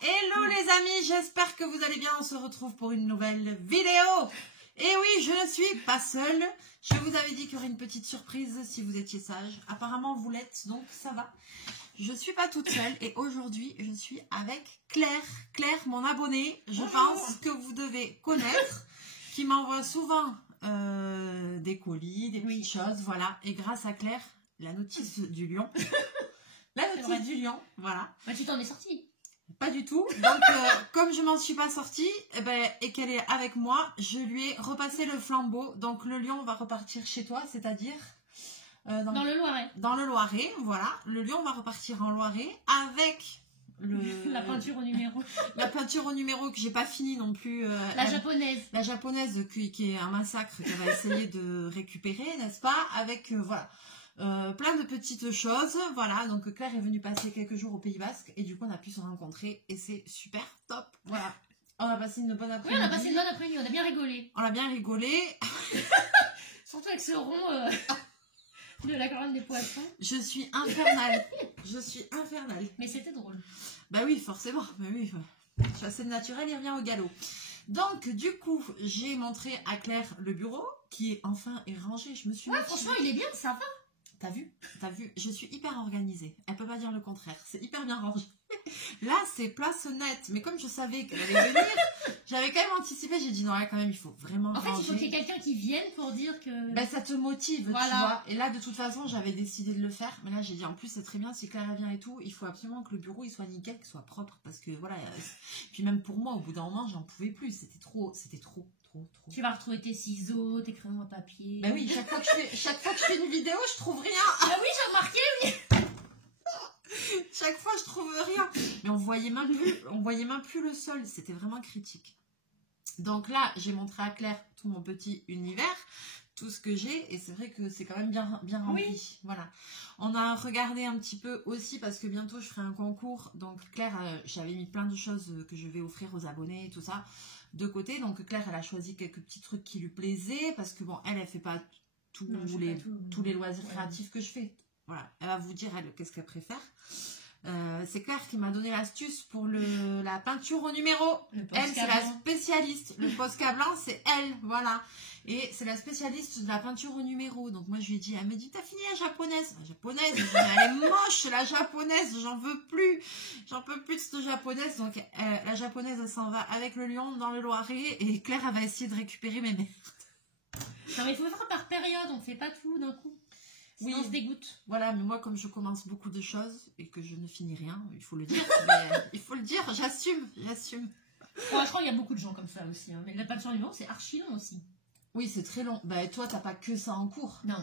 Hello les amis, j'espère que vous allez bien, on se retrouve pour une nouvelle vidéo. Et oui, je ne suis pas seule, je vous avais dit qu'il y aurait une petite surprise si vous étiez sage. Apparemment vous l'êtes, donc ça va. Je ne suis pas toute seule et aujourd'hui je suis avec Claire. Claire, mon abonnée, je pense que vous devez connaître, qui m'envoie souvent des colis, des petites choses, voilà. Et grâce à Claire, la notice du lion, la notice du lion, voilà. Bah, tu t'en es sortie. Pas du tout. Donc, comme je m'en suis pas sortie, et qu'elle est avec moi, je lui ai repassé le flambeau. Donc, le lion va repartir chez toi, c'est-à-dire dans le Loiret. Dans le Loiret, voilà. Le lion va repartir en Loiret avec la peinture au numéro. La peinture au numéro que j'ai pas fini non plus. La japonaise. La japonaise qui est un massacre qu'elle va essayer de récupérer, n'est-ce pas? Avec, voilà. Plein de petites choses, voilà, donc Claire est venue passer quelques jours au Pays Basque et du coup on a pu se rencontrer et c'est super top, voilà. On a passé une bonne après-midi. Oui, on a passé une bonne après-midi, on a bien rigolé. On a bien rigolé. Surtout avec ce rond de la couronne des poissons. Je suis infernale, je suis infernale. Mais c'était drôle. Bah oui, forcément, bah oui. Chassé de naturel, il revient au galop. Donc, du coup, j'ai montré à Claire le bureau qui est enfin rangé. Je me suis franchement, il est bien, ça va. T'as vu, je suis hyper organisée. Elle peut pas dire le contraire. C'est hyper bien rangé. Là, c'est place nette. Mais comme je savais qu'elle allait venir, j'avais quand même anticipé. J'ai dit non, là, quand même, il faut vraiment ranger. En fait, il faut qu'il y ait quelqu'un qui vienne pour dire que... Ben, ça te motive, voilà. Tu vois. Et là, de toute façon, j'avais décidé de le faire. Mais là, j'ai dit, en plus, c'est très bien. Si Clara vient et tout, il faut absolument que le bureau, il soit nickel, qu'il soit propre. Parce que, voilà. Puis même pour moi, au bout d'un moment, j'en pouvais plus. C'était trop. Tu vas retrouver tes ciseaux, tes crayons à papier. Ben oui, chaque fois que je fais une vidéo, je trouve rien. Ah oui, j'ai remarqué, oui. Chaque fois, je trouve rien. Mais on voyait même plus le sol. C'était vraiment critique. Donc là, j'ai montré à Claire tout mon petit univers, tout ce que j'ai. Et c'est vrai que c'est quand même bien rempli. Oui. Voilà. On a regardé un petit peu aussi parce que bientôt, je ferai un concours. Donc Claire, j'avais mis plein de choses que je vais offrir aux abonnés et tout ça de côté. Donc Claire, elle a choisi quelques petits trucs qui lui plaisaient parce que bon, elle fait pas tous les loisirs créatifs que je fais. Voilà, elle va vous dire elle qu'est-ce qu'elle préfère. C'est Claire qui m'a donné l'astuce pour la peinture au numéro. Elle, c'est la spécialiste. Le Posca blanc, c'est elle, voilà. Et c'est la spécialiste de la peinture au numéro. Donc moi, je lui ai dit, elle me dit, t'as fini la japonaise? La japonaise, elle est moche, la japonaise, j'en veux plus. J'en peux plus de cette japonaise. Donc la japonaise, elle s'en va avec le lion dans le Loiret. Et Claire, elle va essayer de récupérer mes merdes. Non, mais il faut faire par période, on fait pas tout d'un coup. Sinon, on se dégoûte. Voilà, mais moi, comme je commence beaucoup de choses et que je ne finis rien, il faut le dire. Il faut le dire, j'assume. Franchement, il y a beaucoup de gens comme ça aussi. Hein. Mais la peinture du lion, c'est archi long aussi. Oui, c'est très long. Bah, toi, t'as pas que ça en cours. Non.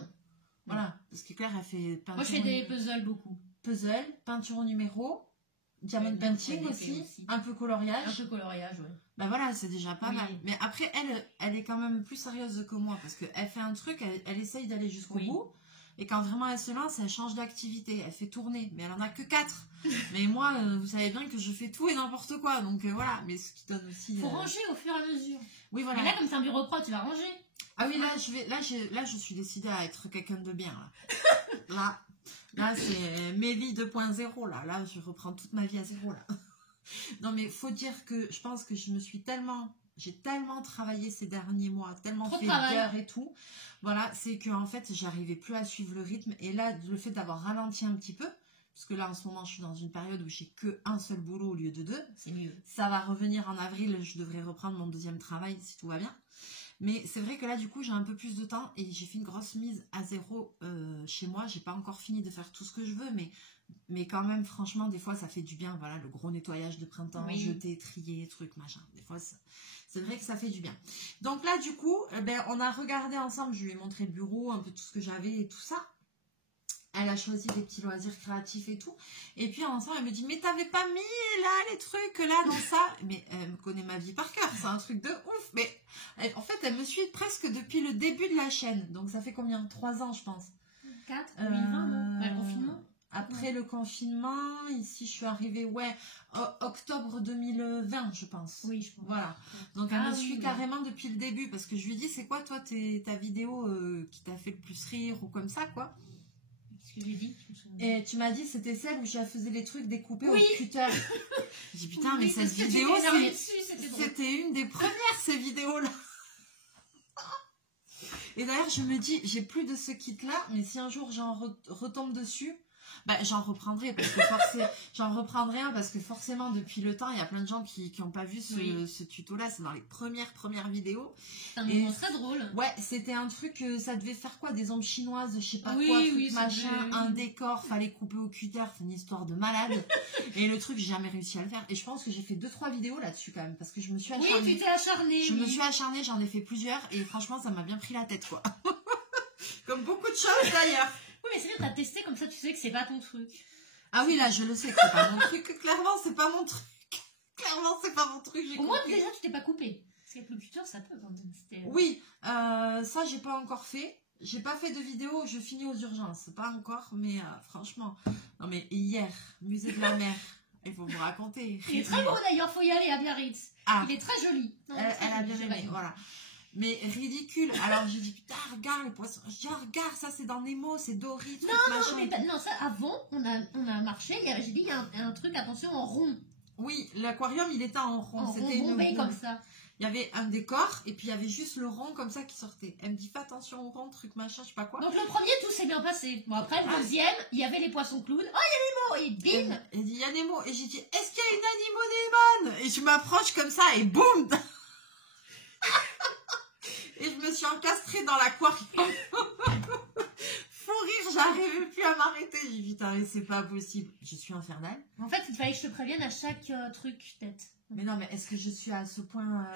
Voilà, parce que Claire, elle fait peinture. Moi, je fais des puzzles beaucoup. Puzzle, peinture au numéro, diamond painting aussi, un peu coloriage. Un peu coloriage, ouais. Bah voilà, c'est déjà pas mal. Mais après, elle est quand même plus sérieuse que moi parce qu'elle fait un truc, elle essaye d'aller jusqu'au bout. Et quand vraiment elle se lance, elle change d'activité, elle fait tourner, mais elle en a que 4. Mais moi, vous savez bien que je fais tout et n'importe quoi, donc voilà. Mais ce qui donne aussi. Faut ranger au fur et à mesure. Oui, voilà. Mais là, comme c'est un bureau propre, tu vas ranger. Ah oui, là, je suis décidée à être quelqu'un de bien. Là, c'est Mélie 2.0. Là, je reprends toute ma vie à zéro là. Non, mais faut dire que je pense que j'ai tellement travaillé ces derniers mois, tellement fait d'heures et tout. Voilà, c'est que en fait, j'arrivais plus à suivre le rythme. Et là, le fait d'avoir ralenti un petit peu, parce que là, en ce moment, je suis dans une période où j'ai que un seul boulot au lieu de 2. C'est mieux. Ça va revenir en avril, je devrais reprendre mon deuxième travail si tout va bien. Mais c'est vrai que là, du coup, j'ai un peu plus de temps et j'ai fait une grosse mise à zéro chez moi. J'ai pas encore fini de faire tout ce que je veux, mais quand même, franchement, des fois, ça fait du bien. Voilà, le gros nettoyage de printemps, jeter, trier, truc, machin. Des fois, c'est vrai que ça fait du bien. Donc là, du coup, on a regardé ensemble. Je lui ai montré le bureau, un peu tout ce que j'avais et tout ça. Elle a choisi des petits loisirs créatifs et tout. Et puis ensemble, elle me dit, mais t'avais pas mis là les trucs là dans ça. Mais elle me connaît ma vie par cœur, c'est un truc de ouf. Mais en fait, elle me suit presque depuis le début de la chaîne. Donc ça fait combien? 3 ans, je pense. 4, 2020, le confinement. Après le confinement, ici je suis arrivée, octobre 2020, je pense. Oui, je pense. Voilà. Donc elle me suit carrément depuis le début parce que je lui dis, c'est quoi toi ta vidéo qui t'a fait le plus rire ou comme ça, quoi? Ce que j'ai dit. Je me souviens. Et tu m'as dit c'était celle où je faisais les trucs découpés Oui. au cutter. J'ai dit putain, mais Oui, cette parce que tu vidéo, t'es énervée dessus, c'était drôle. c'était une des premières, ces vidéos-là. Et d'ailleurs, je me dis, j'ai plus de ce kit-là, mais si un jour j'en retombe dessus, bah, j'en reprendrai parce que j'en reprendrai un parce que forcément depuis le temps il y a plein de gens qui n'ont pas vu ce tuto là, c'est dans les premières vidéos. C'est un moment très drôle. Ouais, c'était un truc, ça devait faire quoi, des ombres chinoises, je sais pas Oui, quoi, oui, truc machin, un décor, fallait couper au cutter, c'est une histoire de malade. Et le truc, j'ai jamais réussi à le faire. Et je pense que j'ai fait 2-3 vidéos là-dessus quand même parce que je me suis acharnée. Oui, tu t'es acharnée. Je me suis acharnée, j'en ai fait plusieurs et franchement ça m'a bien pris la tête quoi. Comme beaucoup de choses d'ailleurs. Oui, mais c'est bien, t'as testé comme ça, tu sais que c'est pas ton truc. Ah oui, là, je le sais que c'est pas mon truc. Clairement, c'est pas mon truc. Clairement, c'est pas mon truc. Au moins, déjà, tu t'es pas coupé. Parce qu'avec le cutter, ça peut quand même. Oui, ça, j'ai pas encore fait. J'ai pas fait de vidéo, je finis aux urgences. Pas encore, mais franchement. Non, mais hier, musée de la mer. Il faut vous raconter. Il est très beau d'ailleurs, faut y aller à Biarritz. Ah. Il est très joli. Non, Elle a bien aimé, voilà. Mais ridicule. Alors j'ai dit putain regarde les poissons. Je dis oh, regarde ça c'est dans Nemo, c'est Dory, truc machin. Non, ça avant on a marché. J'ai dit il y a un truc attention en rond. Oui, l'aquarium il était en rond. C'était une bombée comme ça. Il y avait un décor et puis il y avait juste le rond comme ça qui sortait. Elle me dit fais attention au rond, truc machin, je sais pas quoi. Donc le premier tout s'est bien passé. Bon après le deuxième il y avait les poissons clowns. Oh il y a Nemo et bim. Elle dit il y a Nemo et j'ai dit est-ce qu'il y a une anémone? Et je m'approche comme ça et boum. Et je me suis encastrée dans l'aquarium. Fou rire, j'arrivais plus à m'arrêter. J'ai dit putain mais c'est pas possible. Je suis infernale. En fait il fallait que je te prévienne à chaque truc tête. Mais non mais est-ce que je suis à ce point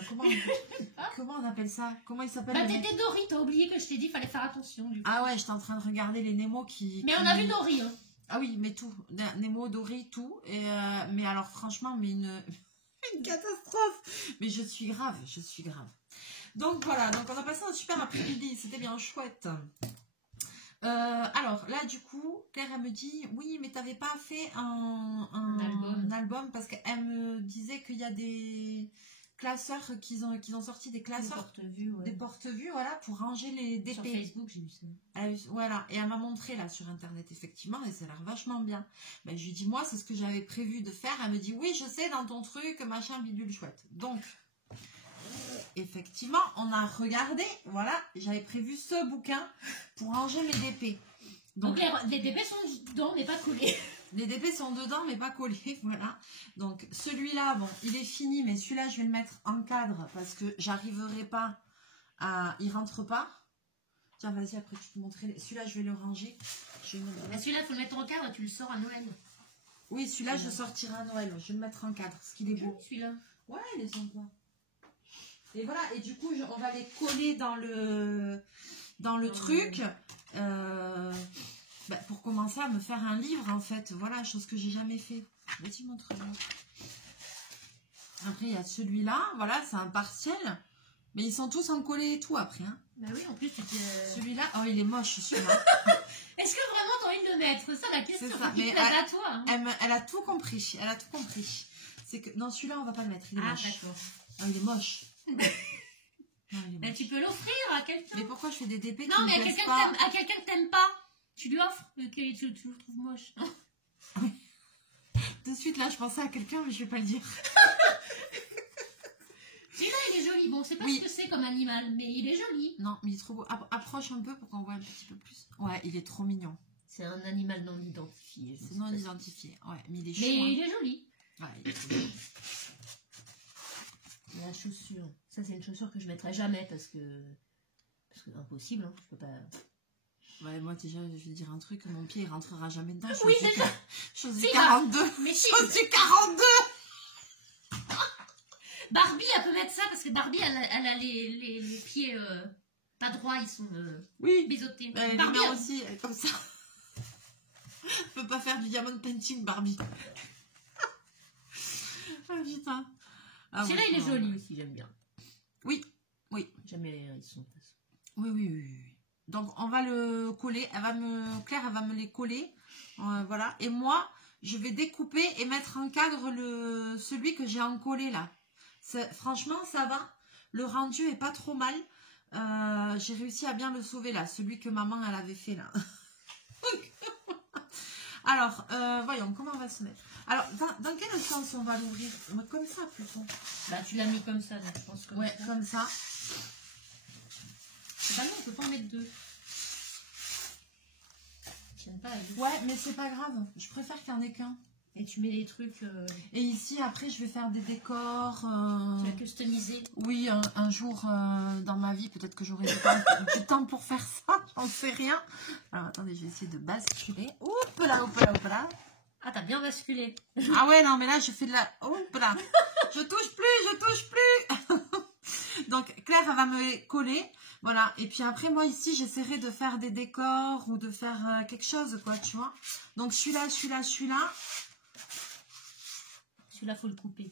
comment on appelle ça? Comment il s'appelle? Bah t'étais Dory, t'as oublié que je t'ai dit fallait faire attention du coup. Ah ouais, j'étais en train de regarder les Nemo qui... Mais on a vu Dory hein. Ah oui mais tout. Nemo, Dory, tout. Et mais alors franchement mais une catastrophe. Mais je suis grave. Donc voilà, donc on a passé un super après-midi, c'était bien chouette. Alors là du coup, Claire elle me dit oui mais t'avais pas fait un album parce qu'elle me disait qu'il y a des classeurs qu'ils ont sorti des classeurs, des porte-vues voilà pour ranger les DP. Sur Facebook j'ai vu ça. Voilà, et elle m'a montré là sur internet effectivement et ça a l'air vachement bien. Ben, je lui dis moi c'est ce que j'avais prévu de faire, elle me dit oui je sais dans ton truc machin bidule chouette. Donc effectivement, on a regardé, voilà, j'avais prévu ce bouquin pour ranger mes DP. Donc les DP sont dedans mais pas collés. Les DP sont dedans mais pas collés, voilà. Donc celui-là, bon, il est fini, mais celui-là, je vais le mettre en cadre parce que j'arriverai pas à... Il rentre pas. Tiens, vas-y, après tu te montrer. Celui-là, je vais le ranger. Celui-là, il faut le mettre en cadre, tu le sors à Noël. Oui, celui-là, je sortirai à Noël. Je vais le mettre en cadre, parce qu'il est beau. Celui-là. Ouais, il est sympa. Et voilà, et du coup, on va les coller dans le truc pour commencer à me faire un livre, en fait. Voilà, chose que j'ai jamais fait. Vas-y, montre-moi. Après, il y a celui-là. Voilà, c'est un partiel. Mais ils sont tous en collé et tout, après. Hein. Bah oui, en plus, celui-là, oh, il est moche, celui-là. Est-ce que vraiment t'as envie de le mettre? C'est ça la question. C'est ça, mais à toi. Hein. Elle a tout compris. C'est que, non, celui-là, on va pas le mettre. Il est moche. D'accord. Oh, il est moche. Mais tu peux l'offrir à quelqu'un. Mais pourquoi je fais des DP non, mais à quelqu'un que t'aimes pas. Tu lui offres. Tu le trouves moche. Oui. De suite, là, je pensais à quelqu'un, mais je vais pas le dire. Celui-là, il est joli. Bon, c'est pas ce que c'est comme animal, mais il est joli. Non, mais il est trop beau. Approche un peu pour qu'on voit un petit peu plus. Ouais, il est trop mignon. C'est un animal non identifié. C'est non identifié. Ouais, mais il est chou. Mais il est joli. Ouais, il est trop joli. La chaussure. Ça, c'est une chaussure que je mettrai jamais parce que impossible. Hein. Je peux pas. Ouais, moi déjà, je vais dire un truc, mon pied il rentrera jamais dedans. Oui, déjà. Chose du 42. Mais si. Chose du 42. Barbie, elle peut mettre ça parce que Barbie, elle a les pieds pas droits, ils sont biseautés. Barbie aussi, elle est comme ça. Elle peut pas faire du diamond painting, Barbie. Ah putain. Ah, celui-là, il est joli aussi, j'aime bien. Oui. J'aime les hérissons. Oui. Donc on va le coller. Claire, elle va me les coller. Voilà. Et moi, je vais découper et mettre en cadre celui que j'ai encollé là. Franchement, ça va. Le rendu est pas trop mal. J'ai réussi à bien le sauver là. Celui que maman elle avait fait là. Alors, voyons, comment on va se mettre. Alors, dans quel sens on va l'ouvrir? Comme ça, plutôt. Bah, tu l'as mis comme ça, donc je pense que... Ouais, comme ça. Bah non, on peut pas en mettre deux. J'aime pas. Ouais, mais c'est pas grave. Je préfère qu'il n'y en ait qu'un. Et tu mets les trucs... Et ici, après, je vais faire des décors. Tu vas customiser. Oui, un jour dans ma vie, peut-être que j'aurai du temps pour faire ça. J'en sais rien. Alors, attendez, je vais essayer de basculer. Oups là, oups là, oups là. Ah, t'as bien basculé. Ah ouais, non, mais là, je fais de la... Oups là. Je touche plus. Donc, Claire, elle va me coller. Voilà. Et puis après, moi, ici, j'essaierai de faire des décors ou de faire quelque chose, quoi, tu vois. Donc, celui-là. Celui-là, faut le couper.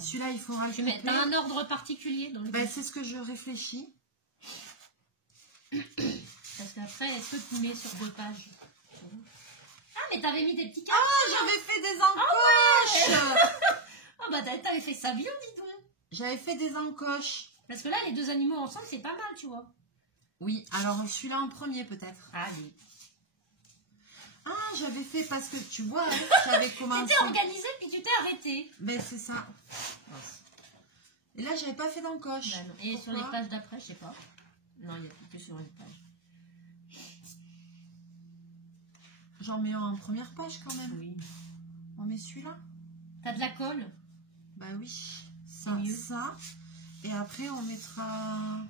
Celui-là, il faudra le couper. T'as un ordre particulier dans le... Ben, c'est ce que je réfléchis. Parce qu'après, est-ce que tu mets sur 2 pages? Ah, mais t'avais mis des petits cartes. Ah, j'avais fait des encoches. Ah, ouais. Ah bah, t'avais fait ça bien, dis donc. J'avais fait des encoches. Parce que là, les 2 animaux ensemble, c'est pas mal, tu vois. Oui, alors celui-là en premier, peut-être. Allez. Ah, j'avais fait parce que, tu vois, j'avais commencé... T'étais organisée, puis tu t'es arrêtée. Ben, c'est ça. Et là, j'avais pas fait d'encoche. Bah, et pourquoi? Sur les pages d'après, je sais pas. Non, il n'y a plus que sur une page. J'en mets en première page, quand même. Oui. On met celui-là. T'as de la colle? Bah oui. Ça. Et après, on mettra...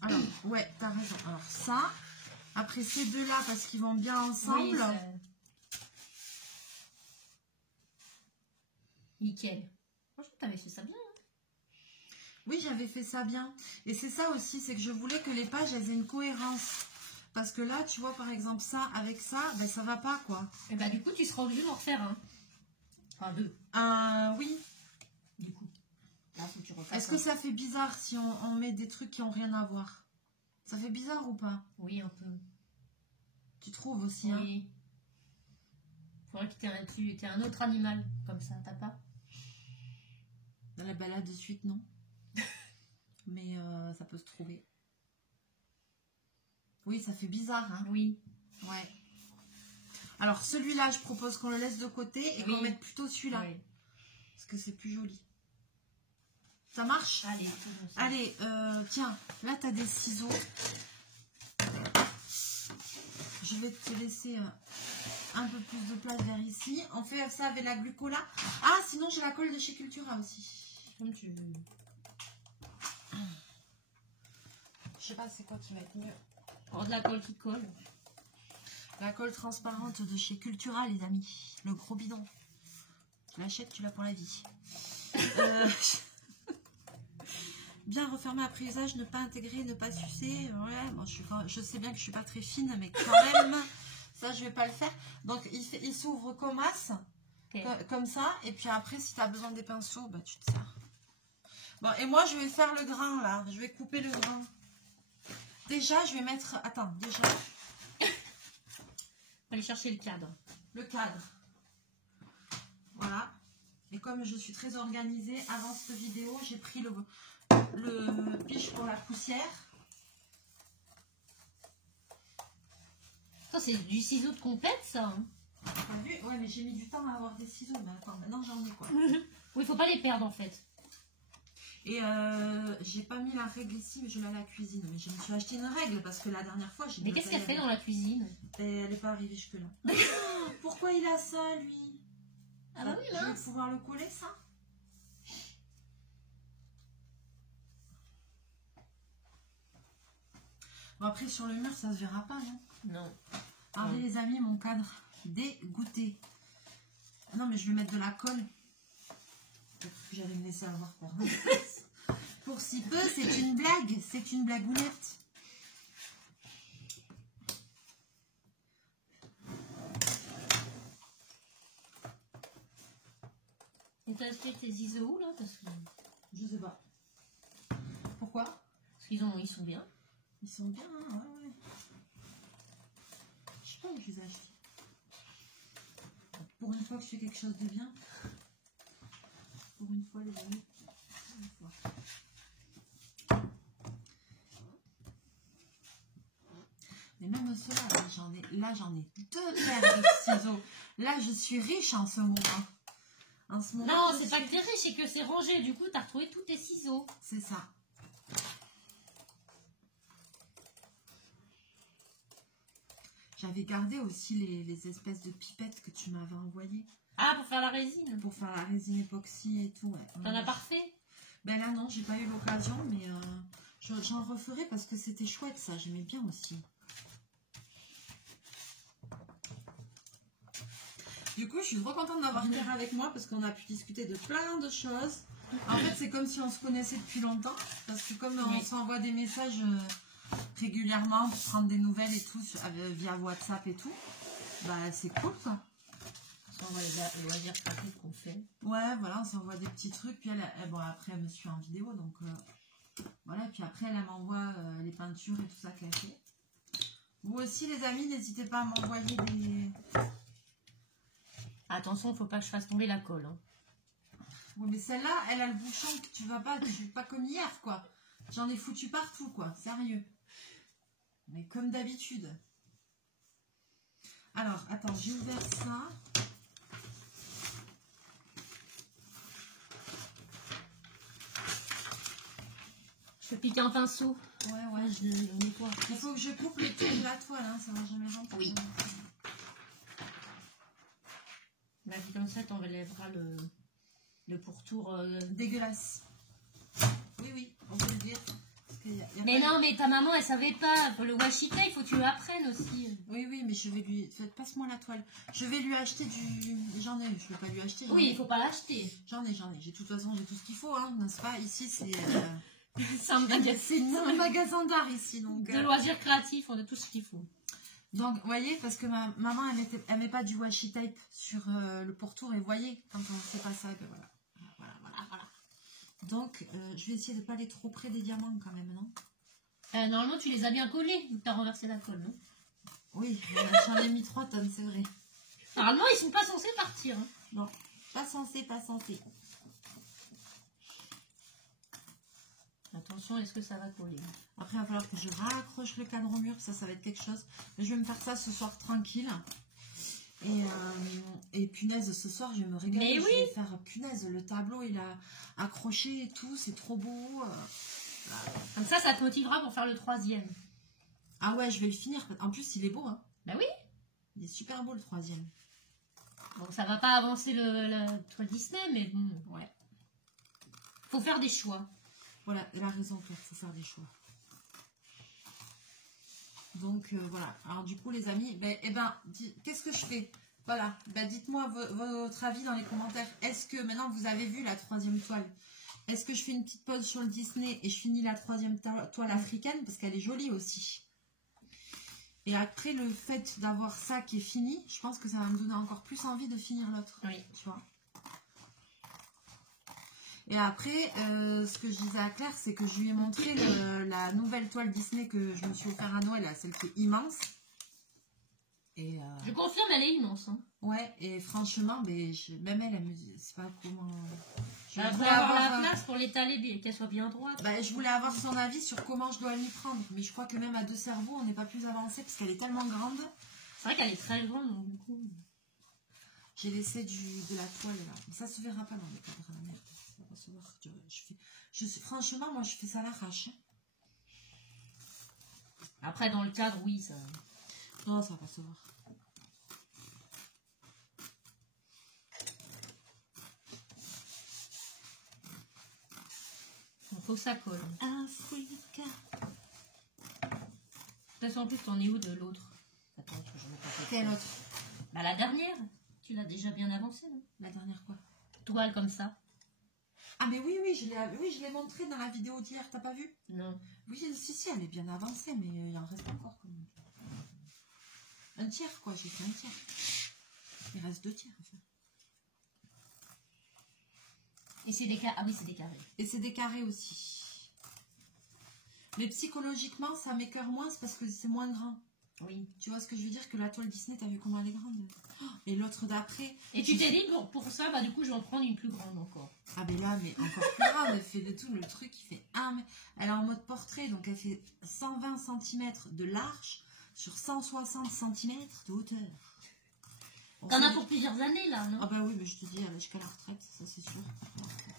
Alors, ouais, t'as raison. Alors, ça... Après ces deux-là, parce qu'ils vont bien ensemble. Oui, nickel. Franchement, t'avais fait ça bien. Hein. Oui, j'avais fait ça bien. Et c'est ça aussi, c'est que je voulais que les pages, elles aient une cohérence. Parce que là, tu vois, par exemple, ça, avec ça, ben ça va pas, quoi. Et bah, du coup, tu seras obligé d'en refaire un. Enfin, 2. Oui. Du coup. Là, faut que tu refasses. Est-ce que ça fait bizarre si on met des trucs qui n'ont rien à voir? Ça fait bizarre ou pas? Oui, un peu. Tu trouves aussi, oui. Faudrait que tu aies un autre animal, comme ça, t'as pas? Dans la balade de suite, non. Mais ça peut se trouver. Oui, ça fait bizarre, hein. Oui. Ouais. Alors, celui-là, je propose qu'on le laisse de côté et qu'on mette plutôt celui-là. Oui. Parce que c'est plus joli. Ça marche? Allez. Allez, tiens, là, tu as des ciseaux. Je vais te laisser un peu plus de place vers ici. On fait ça avec la glucola. Ah, sinon, j'ai la colle de chez Cultura aussi. Comme tu veux. Je sais pas, c'est quoi qui va être mieux. Oh, de la colle qui colle. La colle transparente de chez Cultura, les amis. Le gros bidon. Tu l'achètes, tu l'as pour la vie. Bien refermer après usage, ne pas intégrer, ne pas sucer. Ouais, bon, je sais bien que je suis pas très fine, mais quand même, ça, je vais pas le faire. Donc, il s'ouvre comme as, comme ça. Et puis après, si tu as besoin des pinceaux, bah, tu te sers. Bon, et moi, je vais faire le grain, là. Je vais couper le grain. Déjà, je vais mettre... Attends, déjà... Aller chercher le cadre. Le cadre. Voilà. Et comme je suis très organisée, avant cette vidéo, j'ai pris le piche pour la poussière. Ça, c'est du ciseau de compète, ça. Hein. T'as vu? Ouais, mais j'ai mis du temps à avoir des ciseaux. Mais attends, maintenant j'en ai quoi. Oui, faut pas les perdre, en fait. Et j'ai pas mis la règle ici, mais je l'ai à la cuisine. Mais je me suis acheté une règle parce que la dernière fois, j'ai... Mais qu'est-ce qu'elle fait dans la cuisine? Et elle n'est pas arrivée jusque-là. Pourquoi il a ça, lui? Ah bah oui, là. Je vais pouvoir le coller, ça? Bon, après, sur le mur, ça se verra pas, non? Non. Regardez, les amis, mon cadre dégoûté. Non, mais je vais mettre de la colle. Peut-être que j'allais me laisser avoir, pardon. Pour si peu, c'est une blague. C'est une blagounette. Et t'as acheté tes ISO où, là? Parce que... Je sais pas. Pourquoi? Parce qu'ils sont bien. Ils sont bien, hein, ouais. Je sais pas où je les ai achetés. Pour une fois que je fais quelque chose de bien. Pour une fois, les amis. Une fois. Mais même ceux-là, j'en ai là, j'en ai 2 paires de ciseaux. Là, je suis riche en ce moment. Non, c'est pas que t'es riche, c'est que c'est rangé. Du coup, t'as retrouvé tous tes ciseaux. C'est ça. J'avais gardé aussi les espèces de pipettes que tu m'avais envoyées. Ah, pour faire la résine. Pour faire la résine époxy et tout, ouais. T'en as parfait? Ben là, non, j'ai pas eu l'occasion, mais j'en referai parce que c'était chouette, ça. J'aimais bien aussi. Du coup, je suis trop contente d'avoir Claire avec moi parce qu'on a pu discuter de plein de choses. En fait, c'est comme si on se connaissait depuis longtemps. Parce que comme on s'envoie des messages régulièrement pour prendre des nouvelles et tout, via WhatsApp et tout, bah c'est cool, quoi. On s'envoie les loisirs pratiques qu'on fait. Ouais, voilà, on s'envoie des petits trucs. Puis bon, après, elle me suit en vidéo, donc voilà. Puis après, elle m'envoie les peintures et tout ça qu'elle fait. Vous aussi, les amis, n'hésitez pas à m'envoyer des... Attention, il ne faut pas que je fasse tomber la colle. Hein. Oui, mais celle-là, elle a le bouchon que tu vas pas comme hier, quoi. J'en ai foutu partout, quoi. Sérieux. Mais comme d'habitude. Alors, attends, j'ai ouvert ça. Je peux piquer un pinceau. Ouais, je nettoie. Il faut que je coupe le tour de la toile, hein, ça va jamais rentrer. Oui. La vie comme ça, t'enlèvera le pourtour dégueulasse. Oui, on peut le dire. Mais non, mais ta maman, elle savait pas. Pour le washi tape, il faut que tu lui apprennes aussi. Oui, mais je vais lui... Passe-moi la toile. Je vais lui acheter du... J'en ai, je vais pas lui acheter. Oui, il faut pas l'acheter. J'en ai. De toute façon, j'ai tout ce qu'il faut, hein, n'est-ce pas? Ici, c'est... c'est un magasin d'art ici, donc... De loisirs créatifs, on a tout ce qu'il faut. Donc, vous voyez, parce que ma maman, elle met pas du washi tape sur le pourtour, et vous voyez, quand on ne fait pas ça, et ben voilà. Donc, je vais essayer de ne pas aller trop près des diamants quand même, non? Normalement, tu les as bien collés, vu que tu as renversé la colle, non? Oui, j'en ai mis 3 tonnes, c'est vrai. Normalement, ils sont pas censés partir. Hein. Non, pas censé. Attention, est-ce que ça va coller? Après, il va falloir que je raccroche le cadre au mur, ça va être quelque chose. Mais je vais me faire ça ce soir tranquille. Et punaise, ce soir, je vais me régaler. Mais je oui. vais faire punaise, le tableau, il a accroché et tout, c'est trop beau. Comme ça te motivera pour faire le 3e. Ah ouais, je vais le finir. En plus, il est beau, hein. Bah oui. Il est super beau, le 3e. Bon, ça va pas avancer la toile Disney, mais bon, ouais. Faut faire des choix. Voilà, elle a raison, Claire, faut faire des choix. Donc voilà. Alors du coup, les amis, qu'est-ce que je fais? Voilà. Dites-moi votre avis dans les commentaires. Est-ce que maintenant vous avez vu la 3e toile? Est-ce que je fais une petite pause sur le Disney et je finis la 3e toile africaine parce qu'elle est jolie aussi? Et après, le fait d'avoir ça qui est fini, je pense que ça va me donner encore plus envie de finir l'autre. Oui. Tu vois. Et après, ce que je disais à Claire, c'est que je lui ai montré la nouvelle toile Disney que je me suis offert à Noël, là, celle qui est immense. Et je confirme, elle est immense. Hein. Ouais, et franchement, même elle me dit, c'est pas comment... Je voulais avoir la place pour l'étaler, qu'elle soit bien droite. Je voulais avoir son avis sur comment je dois m'y prendre. Mais je crois que même à 2 cerveaux, on n'est pas plus avancé parce qu'elle est tellement grande. C'est vrai qu'elle est très grande, donc du coup... J'ai laissé de la toile là. Mais ça se verra pas dans les cadres à la merde. Ça va se voir. Franchement, moi je fais ça à l'arrache. Après, dans le cadre, oui, ça... Non, ça va pas se voir. Il faut que ça colle. Africa. De toute façon, en plus, t'en es où de l'autre? Attends, je me pas. Quelle autre? La dernière. Tu l'as déjà bien avancée, non? La dernière quoi? Toile comme ça. Ah mais oui, je l'ai montré dans la vidéo d'hier, t'as pas vu? Non. Oui, si, elle est bien avancée, mais il en reste encore quand même. Un tiers quoi, j'ai fait un tiers. Il reste 2 tiers à faire. Et c'est des carrés. Ah oui, c'est des carrés. Et c'est des carrés aussi. Mais psychologiquement, ça m'écœure moins, c'est parce que c'est moins grand. Oui. Tu vois ce que je veux dire? Que la toile Disney, t'as vu comment elle est grande? Et l'autre d'après... Et tu t'es dit, pour ça, du coup, je vais en prendre une plus grande encore. Ah ben là, mais encore plus grande, elle fait de tout. Le truc, il fait 1 mètre. Elle est en mode portrait, donc elle fait 120 cm de large, sur 160 cm de hauteur. T'en as pour plusieurs années là, non? Ah bah oui, mais je te dis, jusqu'à la retraite, ça c'est sûr.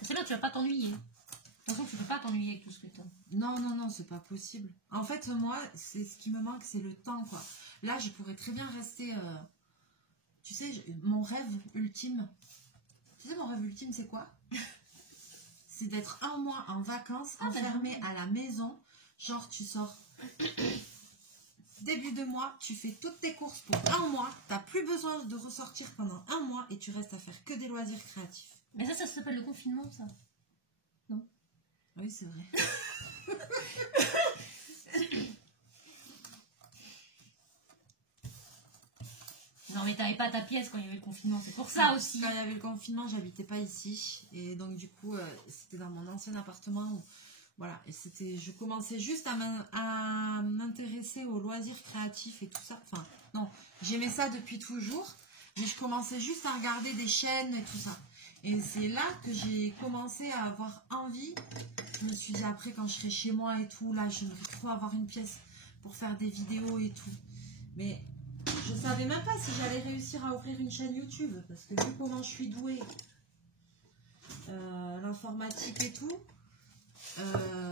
C'est là, tu vas pas t'ennuyer. De toute façon, tu peux pas t'ennuyer avec tout ce que t'as. Non, non, non, c'est pas possible. En fait, moi, c'est ce qui me manque, c'est le temps, quoi. Là, je pourrais très bien rester... Tu sais, mon rêve ultime... Tu sais, mon rêve ultime, c'est quoi? C'est d'être un mois en vacances, enfermé à la maison. Genre, tu sors... Début de mois, tu fais toutes tes courses pour un mois. T'as plus besoin de ressortir pendant un mois et tu restes à faire que des loisirs créatifs. Mais ça s'appelle le confinement, ça. Non? Oui, c'est vrai. Non, mais t'avais pas ta pièce quand il y avait le confinement, c'est pour ça aussi. Quand il y avait le confinement, j'habitais pas ici. Et donc, du coup, c'était dans mon ancien appartement où... Voilà, et c'était, je commençais juste à m'intéresser aux loisirs créatifs et tout ça. Enfin, non, j'aimais ça depuis toujours, mais je commençais juste à regarder des chaînes et tout ça. Et c'est là que j'ai commencé à avoir envie. Je me suis dit après, quand je serai chez moi et tout, là, j'aimerais trop avoir une pièce pour faire des vidéos et tout. Mais je savais même pas si j'allais réussir à ouvrir une chaîne YouTube, parce que vu comment je suis douée, l'informatique et tout,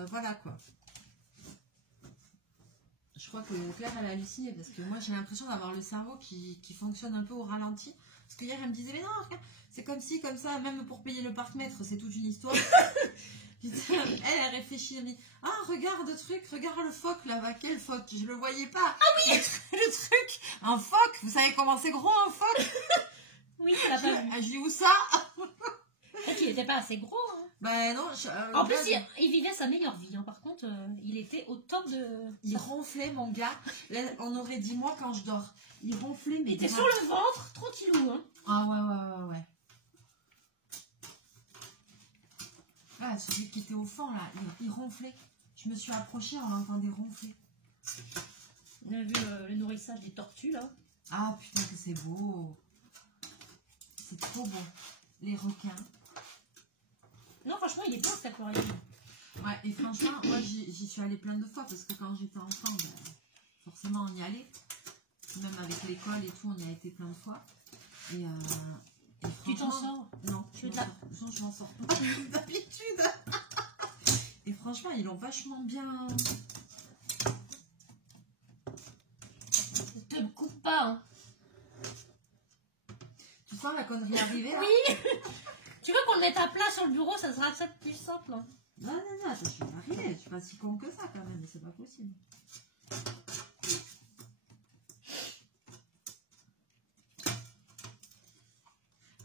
voilà quoi. Je crois que Claire elle a halluciné parce que moi j'ai l'impression d'avoir le cerveau qui fonctionne un peu au ralenti. Parce que hier elle me disait mais non c'est comme ci comme ça, même pour payer le parc-mètre c'est toute une histoire. Elle réfléchit, elle me dit ah regarde le truc, regarde le phoque là-bas, quel phoque, je le voyais pas. Ah oui le truc, un phoque, vous savez comment c'est gros un phoque? Oui, ça l'a pas vu. Je dis où ça? Il était pas assez gros. Hein. Ben non. En plus, il vivait sa meilleure vie. Hein. Par contre, il était au top de... Il ronflait, mon gars. Là, on aurait dit moi quand je dors. Il ronflait, mais... Il était sur le ventre, tranquillou. Hein. Ah ouais. Ah, celui qui était au fond, là, il ronflait. Je me suis approchée, on l'entendait ronfler. On a vu le nourrissage des tortues, là. Ah, putain, que c'est beau. C'est trop beau. Les requins. Non, franchement, il est beau, cet aquarium. Ouais, et franchement, moi, j'y suis allée plein de fois parce que quand j'étais enfant, ben, forcément, on y allait. Même avec l'école et tout, on y a été plein de fois. Et tu t'en sors? Non, je m'en sors pas d'habitude. Et franchement, ils l'ont vachement bien... Ne te coupe pas, hein. Tu sens la connerie arriver, là? Oui. Tu veux qu'on le mette à plat sur le bureau, ça sera ça plus simple. Hein. Non, attends, je suis arrivée. Je suis pas si con que ça, quand même. C'est pas possible.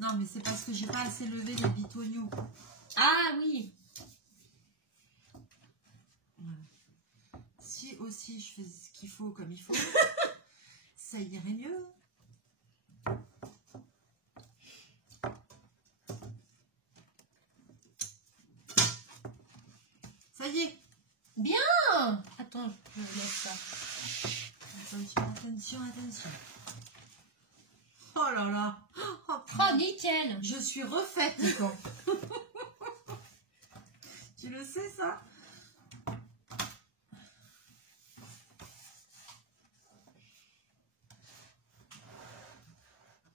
Non, mais c'est parce que j'ai pas assez levé les bitoniaux. Ah oui. Voilà. Si aussi je faisais ce qu'il faut comme il faut, ça irait mieux. Ça y est. Bien. Attends, je laisse ça. Attention. Oh là là. Oh, nickel. Je suis refaite, quoi. Tu le sais, ça?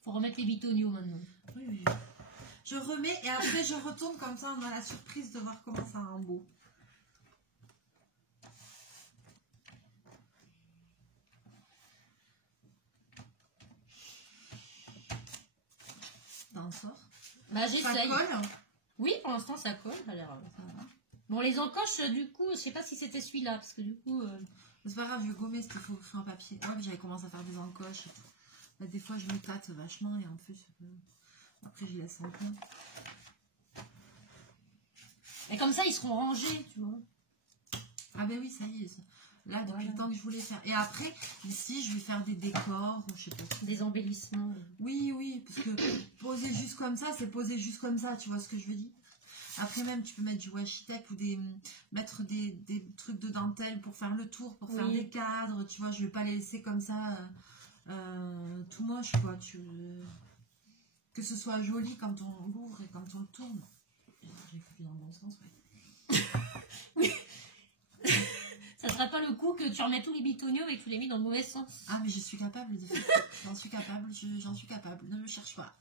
Faut remettre les bitoniaux maintenant. Oui. Je remets et après je retourne comme ça, on a la surprise de voir comment ça rend beau. T'en sors? Bah j'essaye. Ça colle? Oui, pour l'instant ça colle. Bon, les encoches, du coup, je sais pas si c'était celui-là, parce que du coup... C'est pas grave, je vais gommer ce qu'il faut écrire en papier. Ah oui, j'avais commencé à faire des encoches et tout. Là, des fois, je me tâte vachement et en plus, après, j'y laisse un peu. Et comme ça, ils seront rangés, tu vois. Ah ben oui, ça y est. Là, depuis le temps que je voulais faire. Et après, ici, je vais faire des décors ou je sais pas. Des embellissements. Oui, parce que poser juste comme ça, c'est poser juste comme ça, tu vois ce que je veux dire? Après même, tu peux mettre du washi tape ou mettre des trucs de dentelle pour faire le tour, pour faire des cadres, tu vois, je vais pas les laisser comme ça tout moche, quoi. Que ce soit joli quand on l'ouvre et quand on le tourne. J'ai foutu dans le bon sens, ouais. Oui. Ça sera pas le coup que tu remets tous les bitoniaux et que tu les mis dans le mauvais sens. Ah, mais je suis capable de faire ça. J'en suis capable. Ne me cherche pas.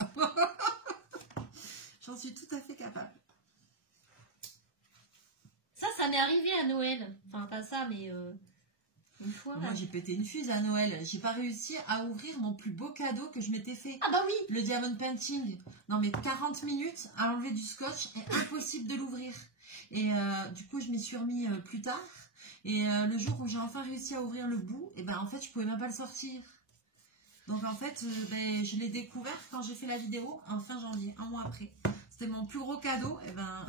J'en suis tout à fait capable. Ça m'est arrivé à Noël. Enfin, pas ça, mais une fois. Moi, j'ai pété une fuse à Noël. J'ai pas réussi à ouvrir mon plus beau cadeau que je m'étais fait. Ah bah oui. Le diamond painting. Non, mais 40 minutes à enlever du scotch et impossible de l'ouvrir. Et du coup, je m'y suis remis plus tard. Et le jour où j'ai enfin réussi à ouvrir le bout, et ben en fait, je pouvais même pas le sortir. Donc en fait, je l'ai découvert quand j'ai fait la vidéo en fin janvier, un mois après. C'était mon plus gros cadeau. Et ben...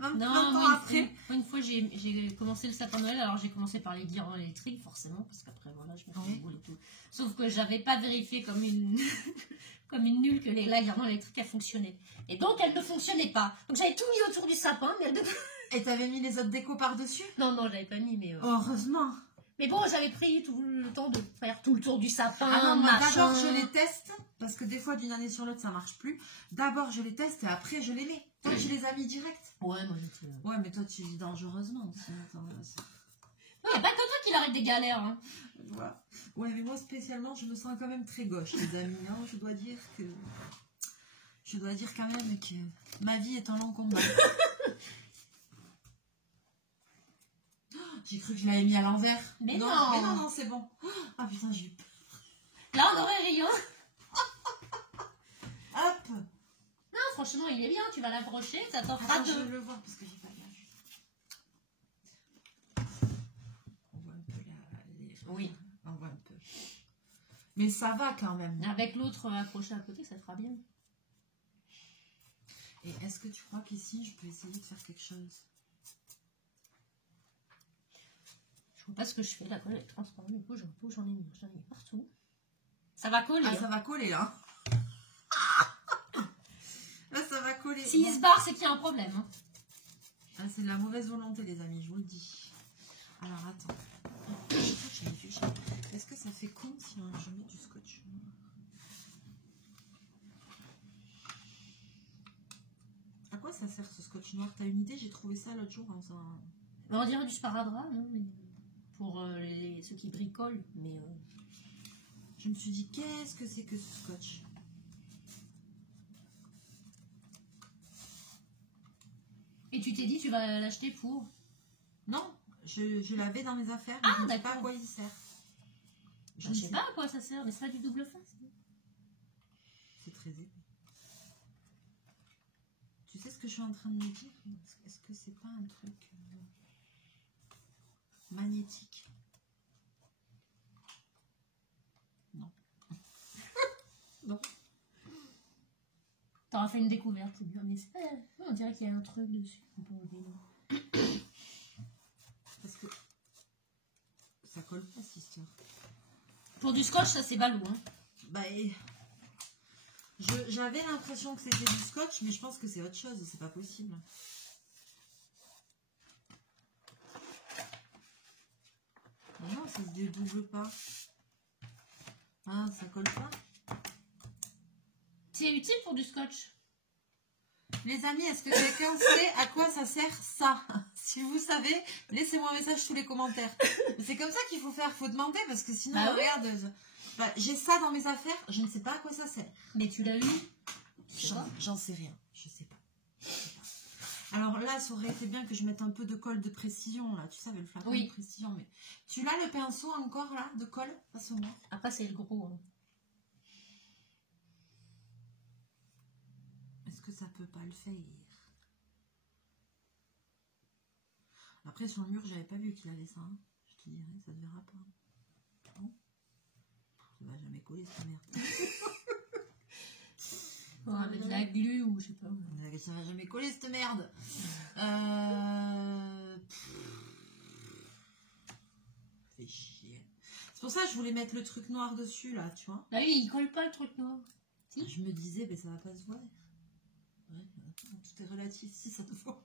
Non, moi, après. Une fois, j'ai commencé le sapin de Noël. Alors, j'ai commencé par les guirlandes électriques, forcément, parce qu'après, voilà, je me suis dit, et tout. Sauf que j'avais pas vérifié comme une comme une nulle que la guirlande électrique, elle fonctionnait. Et donc, elle ne fonctionnait pas. Donc, j'avais tout mis autour du sapin, mais elle... Et t'avais mis les autres décos par-dessus? Non, j'avais pas mis, mais... Heureusement. Mais bon, j'avais pris tout le temps de faire tout le tour du sapin. Ah non, d'abord, je les teste, parce que des fois, d'une année sur l'autre, ça marche plus. D'abord, je les teste et après, je les mets. Toi, tu les as mis direct? Ouais, moi, j'étais... Ouais, mais toi, tu vis dangereusement. Non, il n'y a pas que toi qui l'arrête des galères. Hein. Voilà. Ouais, mais moi, spécialement, je me sens quand même très gauche, les amis. Hein. Je dois dire quand même que ma vie est un long combat. J'ai cru que je l'avais mis à l'envers. Mais non. Mais non, c'est bon. Ah putain, j'ai eu peur. Là, on aurait rien. Hop. Non, franchement, il est bien. Tu vas l'accrocher, ça t'en fera deux. Je vais le voir parce que j'ai pas bien vu. On voit un peu les... Oui. On voit un peu. Mais ça va quand même. Avec l'autre accroché à côté, ça te fera bien. Et est-ce que tu crois qu'ici, je peux essayer de faire quelque chose? Je vois pas ce que je fais. La colle est transparente. Du coup, j'en ai mis partout. Ça va coller. Ah, ça va coller là. Là, ça va coller. S'il se barre, c'est qu'il y a un problème. Hein. Ah, c'est de la mauvaise volonté, les amis, je vous le dis. Alors, attends. Est-ce que ça fait con si je mets du scotch noir? À quoi ça sert ce scotch noir? T'as une idée? J'ai trouvé ça l'autre jour en faisant... On dirait du sparadrap, non? Mais pour ceux qui bricolent. Mais je me suis dit, qu'est-ce que c'est que ce scotch? Et tu t'es dit, tu vas l'acheter pour? Non, je l'avais dans mes affaires, mais je ne sais pas à quoi il sert. Je ne sais pas à quoi ça sert, mais c'est pas du double face. C'est très épais. Tu sais ce que je suis en train de me dire? Est-ce que c'est pas un truc magnétique? Non. Non. T'auras fait une découverte, c'est bien. Mais on dirait qu'il y a un truc dessus. On peut enlever. Parce que ça colle pas, cette histoire. Pour du scotch, ça c'est ballot. Hein. Bah, j'avais l'impression que c'était du scotch, mais je pense que c'est autre chose. C'est pas possible. Mais non, ça se dédouble pas. Ah, ça colle pas. C'est utile pour du scotch. Les amis, est-ce que quelqu'un sait à quoi ça sert ça? Si vous savez, laissez-moi un message sous les commentaires. C'est comme ça qu'il faut faire, faut demander parce que sinon, bah regarde, j'ai ça dans mes affaires, je ne sais pas à quoi ça sert. Mais tu l'as eu? J'en sais rien, je sais pas. Alors là, ça aurait été bien que je mette un peu de colle de précision, là, tu savais, le flacon de précision, mais tu l'as le pinceau encore là, de colle, passe-moi. Après, c'est le gros. Hein. Est-ce que ça peut pas le faire? Après, sur le mur, j'avais pas vu qu'il avait ça. Hein. Je te dirais, ça ne verra pas. Non, ça va jamais coller, cette merde. Avec de la glu ou je sais pas. Ça va jamais coller, cette merde. Fait chier. C'est pour ça que je voulais mettre le truc noir dessus, là, tu vois. Bah oui, il colle pas le truc noir. Si. Je me disais, ben, ça va pas se voir. Ouais, tout est relatif, si ça te voit.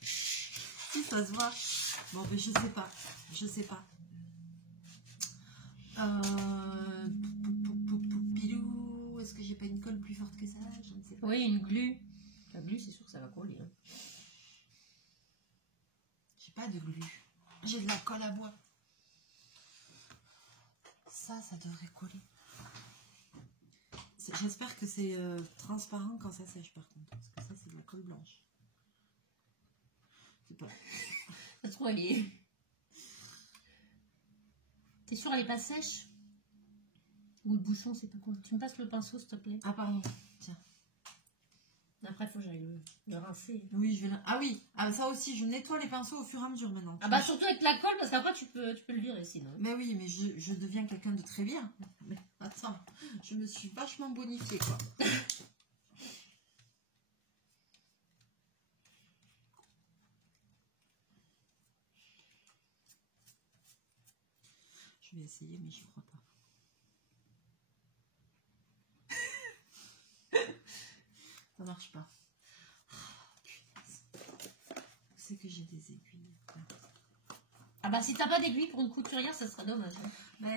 Si ça se voit. Bon, ben je sais pas. Je sais pas. Pilou, est-ce que j'ai pas une colle plus forte que ça? Je ne sais pas. Oui, une glu. La glu, c'est sûr que ça va coller. Hein. J'ai pas de glu. J'ai de la colle à bois. Ça devrait coller. J'espère que c'est transparent quand ça sèche par contre. Parce que ça, c'est de la colle blanche. C'est pas... Ça se trouve, elle est... T'es sûre, elle est pas sèche? Ou le bouchon, c'est pas con. Tu me passes le pinceau, s'il te plaît? Ah, pardon. Tiens. Après, il faut que j'aille le rincer. Oui, je vais... Ah oui, ça aussi, je nettoie les pinceaux au fur et à mesure maintenant. Ah bah surtout avec la colle, parce qu'après, tu peux le virer sinon. Mais oui, mais je deviens quelqu'un de très bien. Mais attends, je me suis vachement bonifiée, quoi. Je vais essayer, mais j'y crois pas. Ça marche pas. C'est que j'ai des aiguilles. Ah bah si t'as pas d'aiguille pour une couturière, ça serait dommage. Hein. Mais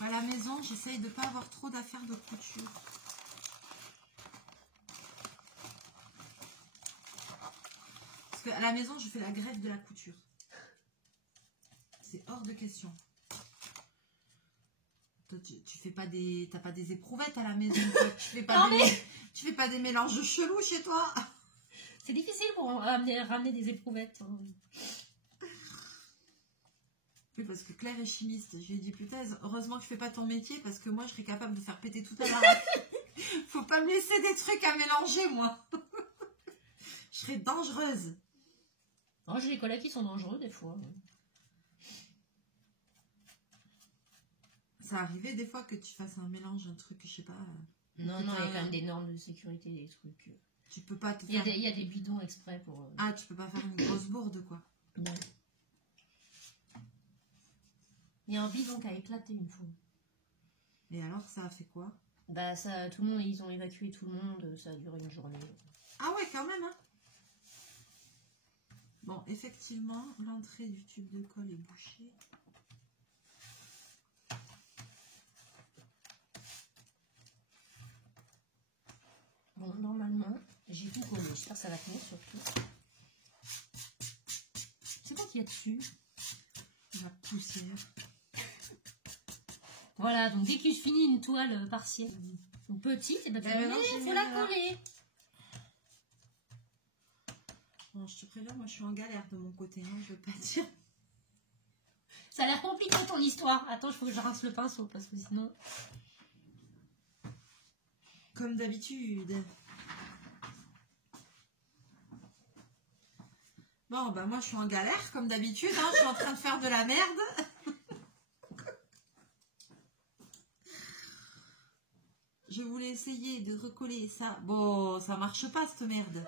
à la maison, j'essaye de pas avoir trop d'affaires de couture. Parce qu'à la maison, je fais la greffe de la couture. C'est hors de question. Toi, tu fais pas des... T'as pas des éprouvettes à la maison. Toi, tu fais pas des mélanges chelous chez toi. C'est difficile pour ramener des éprouvettes. Hein. Oui, parce que Claire est chimiste. Je lui ai dit, putain, heureusement que je fais pas ton métier parce que moi, je serais capable de faire péter toute la baraque. Faut pas me laisser des trucs à mélanger, moi. Je serais dangereuse. Oh, j'ai des collègues qui sont dangereux des fois. Ça arrivait des fois que tu fasses un mélange, un truc, je sais pas. Non, il y a quand même des normes de sécurité, des trucs. Tu peux pas te faire... Il y a des bidons exprès pour... Ah, tu peux pas faire une grosse bourde, quoi. Non. Il y a un bidon qui a éclaté une fois. Et alors, ça a fait quoi? Bah, ça, tout le monde, ils ont évacué tout le monde, ça a duré une journée. Ah ouais, quand même, hein. Bon, effectivement, l'entrée du tube de colle est bouchée. Bon, normalement, j'ai tout collé. J'espère que ça va tenir surtout. C'est quoi qu'il y a dessus? La poussière. Voilà, donc dès que je finis une toile partielle ou petite, et ben il faut la coller. Bon, je te préviens, moi je suis en galère de mon côté, hein, je veux pas dire. Ça a l'air compliqué ton histoire. Attends, il faut que je rince le pinceau parce que sinon... Comme d'habitude. Bon, bah moi je suis en galère comme d'habitude, hein, je suis en train de faire de la merde. Je voulais essayer de recoller ça. Bon, ça marche pas cette merde.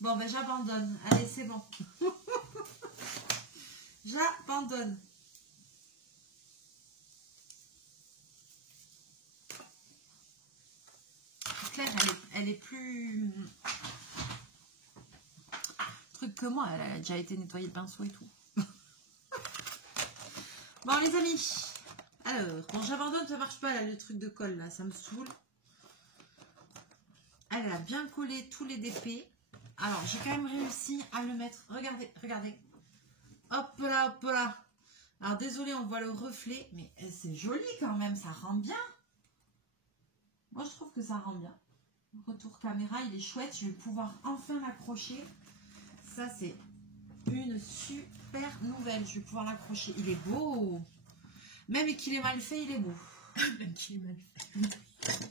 Bon, ben j'abandonne. Allez, c'est bon. J'abandonne. Claire, elle est plus truc que moi. Elle a déjà été nettoyée de pinceau et tout. Bon, les amis. Alors, bon, j'abandonne, ça marche pas là, le truc de colle là, ça me saoule. Elle a bien collé tous les DP. Alors, j'ai quand même réussi à le mettre. Regardez, regardez. Hop là, hop là. Alors, désolé, on voit le reflet, mais c'est joli quand même, ça rend bien. Moi, je trouve que ça rend bien. Retour caméra, il est chouette. Je vais pouvoir enfin l'accrocher. Ça, c'est une super nouvelle. Je vais pouvoir l'accrocher. Il est beau. Même qu'il est mal fait, il est beau. Même qu'il est mal fait.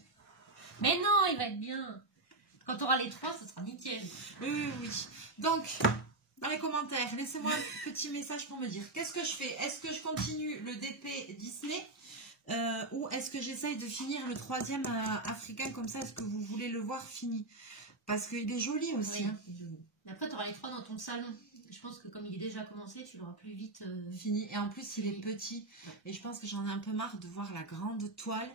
Mais non, il va être bien. Quand tu auras les trois, ça sera nickel. Oui, oui, oui. Donc, dans les commentaires, laissez-moi un petit message pour me dire qu'est-ce que je fais. Est-ce que je continue le DP Disney ou est-ce que j'essaye de finir le troisième africain comme ça? Est-ce que vous voulez le voir fini? Parce qu'il est joli aussi. Oui, hein. il est joli. Mais après, tu auras les trois dans ton salon. Je pense que comme il est déjà commencé, tu l'auras plus vite fini. Et en plus, il est petit. Ouais. Et je pense que j'en ai un peu marre de voir la grande toile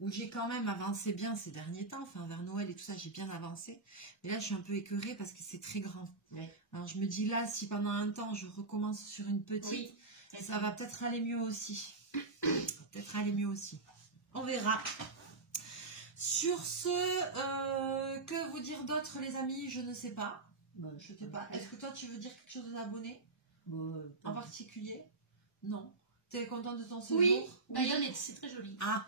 où j'ai quand même avancé bien ces derniers temps. Enfin, vers Noël et tout ça, j'ai bien avancé. Mais là, je suis un peu écœurée parce que c'est très grand. Ouais. Alors, je me dis là, si pendant un temps, je recommence sur une petite, oui, ça va peut-être aller mieux aussi. Peut-être aller mieux aussi. On verra. Sur ce, que vous dire d'autre, les amis? Je ne sais pas. Je sais pas. Est-ce que toi, tu veux dire quelque chose aux abonnés en particulier? Non. T'es contente de ton séjour? Oui, Bayonne, c'est très joli. Ah!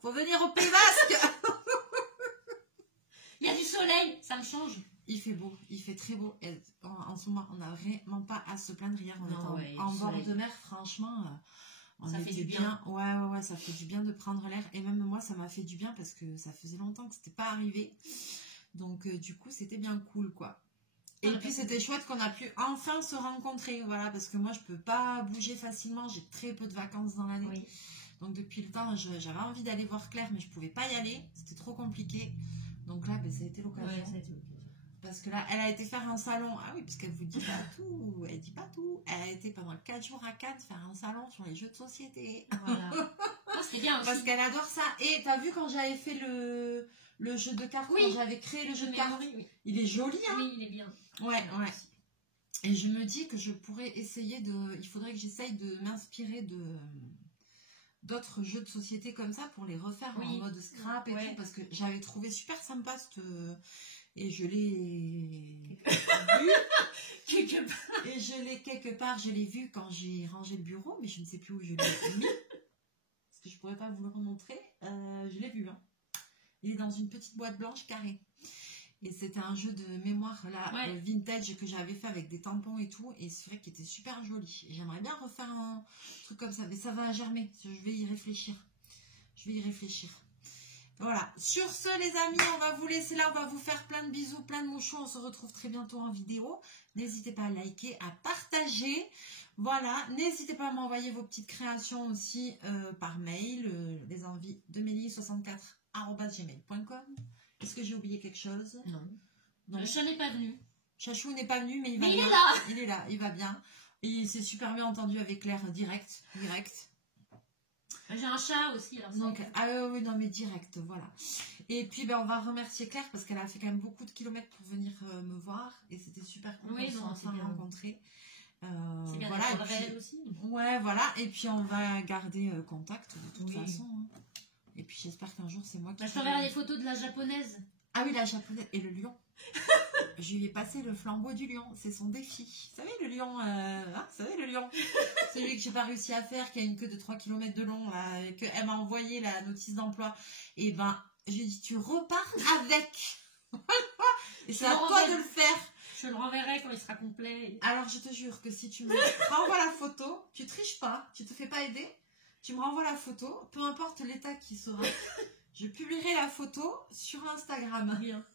Faut venir au Pays Basque. Il y a du soleil, ça me change. Il fait beau, il fait très beau. Et en ce moment, on n'a vraiment pas à se plaindre. Hier, on était en bord de mer, franchement. Ça fait du bien. Ouais, ça fait du bien de prendre l'air. Et même moi, ça m'a fait du bien parce que ça faisait longtemps que c'était pas arrivé. Donc, du coup, c'était bien cool, quoi. Et puis, c'était chouette qu'on a pu enfin se rencontrer. Voilà, parce que moi, je peux pas bouger facilement. J'ai très peu de vacances dans l'année. Oui. Donc, depuis le temps, j'avais envie d'aller voir Claire, mais je pouvais pas y aller. C'était trop compliqué. Donc là, ça a été l'occasion. Ouais, ça a été l'occasion. Parce que là, elle a été faire un salon. Ah oui, parce qu'elle vous dit pas tout. Elle dit pas tout. Elle a été pendant 4 jours à Cannes faire un salon sur les jeux de société. Voilà. C'était bien aussi. Parce qu'elle adore ça. Et t'as vu quand j'avais fait le jeu de cartes, quand j'avais créé le jeu de cartes, il est joli, hein? Oui, il est bien. Ouais. Et je me dis que je pourrais essayer de... Il faudrait que j'essaye de m'inspirer d'autres jeux de société comme ça pour les refaire en mode scrap et tout. Parce que j'avais trouvé super sympa et je l'ai vu et je l'ai quelque part, je l'ai vu quand j'ai rangé le bureau, mais je ne sais plus où je l'ai mis parce que je pourrais pas vous le remontrer. Je l'ai vu, hein. Il est dans une petite boîte blanche carrée et c'était un jeu de mémoire là, vintage que j'avais fait avec des tampons et tout, et c'est vrai qu'il était super joli. J'aimerais bien refaire un truc comme ça, mais ça va germer. Je vais y réfléchir. Voilà, sur ce les amis, on va vous laisser là, on va vous faire plein de bisous, plein de mouchons, on se retrouve très bientôt en vidéo. N'hésitez pas à liker, à partager, voilà, n'hésitez pas à m'envoyer vos petites créations aussi par mail, les envies de mélie64@gmail.com. Est-ce que j'ai oublié quelque chose? Non. Le chat n'est pas venu. Chachou n'est pas venu, mais il va bien. Il est là, il va bien. Et il s'est super bien entendu avec Claire direct. J'ai un chat aussi. Alors donc, oui, non, mais direct, voilà. Et puis, on va remercier Claire parce qu'elle a fait quand même beaucoup de kilomètres pour venir me voir. Et c'était super cool de se rencontrer. C'est bien voilà, d'être elle aussi. Ouais, voilà. Et puis, on va garder contact de toute façon. Hein. Et puis, j'espère qu'un jour, c'est moi qui... Je t'enverrai les photos de la japonaise. Ah oui, la japonaise et le lion. Je lui ai passé le flambeau du lion, c'est son défi. Vous savez, le lion, celui que j'ai pas réussi à faire, qui a une queue de 3 km de long, là, et qu'elle m'a envoyé la notice d'emploi. Et je lui ai dit, tu repars avec. Et c'est à toi de le faire. Je le renverrai quand il sera complet. Alors, je te jure que si tu me renvoies la photo, tu triches pas, tu te fais pas aider, tu me renvoies la photo, peu importe l'état qui sera. Je publierai la photo sur Instagram. Bien.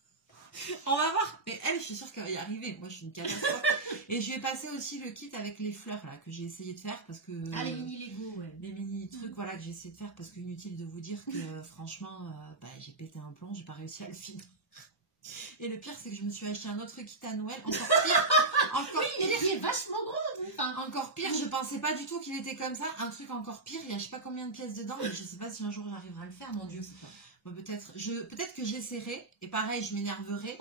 On va voir. Mais elle, je suis sûre qu'elle va y arriver. Moi, je suis une catastrophe. Et je vais passer aussi le kit avec les fleurs là que j'ai essayé de faire parce que... les mini Lego, ouais. Les mini trucs, voilà, que j'ai essayé de faire parce qu'inutile de vous dire que franchement, j'ai pété un plomb, j'ai pas réussi à le finir. Et le pire, c'est que je me suis acheté un autre kit à Noël. Encore pire. Il est vachement gros. Encore pire, je pensais pas du tout qu'il était comme ça. Un truc encore pire, il y a je sais pas combien de pièces dedans, mais je sais pas si un jour j'arriverai à le faire, mon Dieu. Bon, peut-être que j'essaierai, et pareil, je m'énerverai.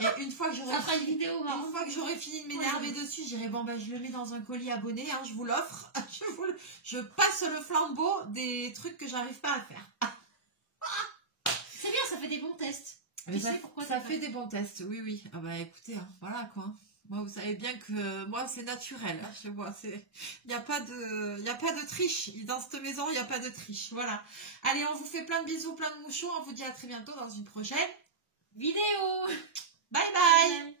Et une fois que j'aurai fini de m'énerver dessus, je dirai je le mets dans un colis abonné, hein, je vous l'offre. Je passe le flambeau des trucs que j'arrive pas à faire. C'est bien, ça fait des bons tests. Ça fait des bons tests, oui. Ah écoutez, hein, voilà quoi. Moi, vous savez bien que moi, c'est naturel. Hein, chez moi, il n'y a pas de triche. Dans cette maison, il n'y a pas de triche. Voilà. Allez, on vous fait plein de bisous, plein de mouchons. On vous dit à très bientôt dans une prochaine vidéo. Bye bye.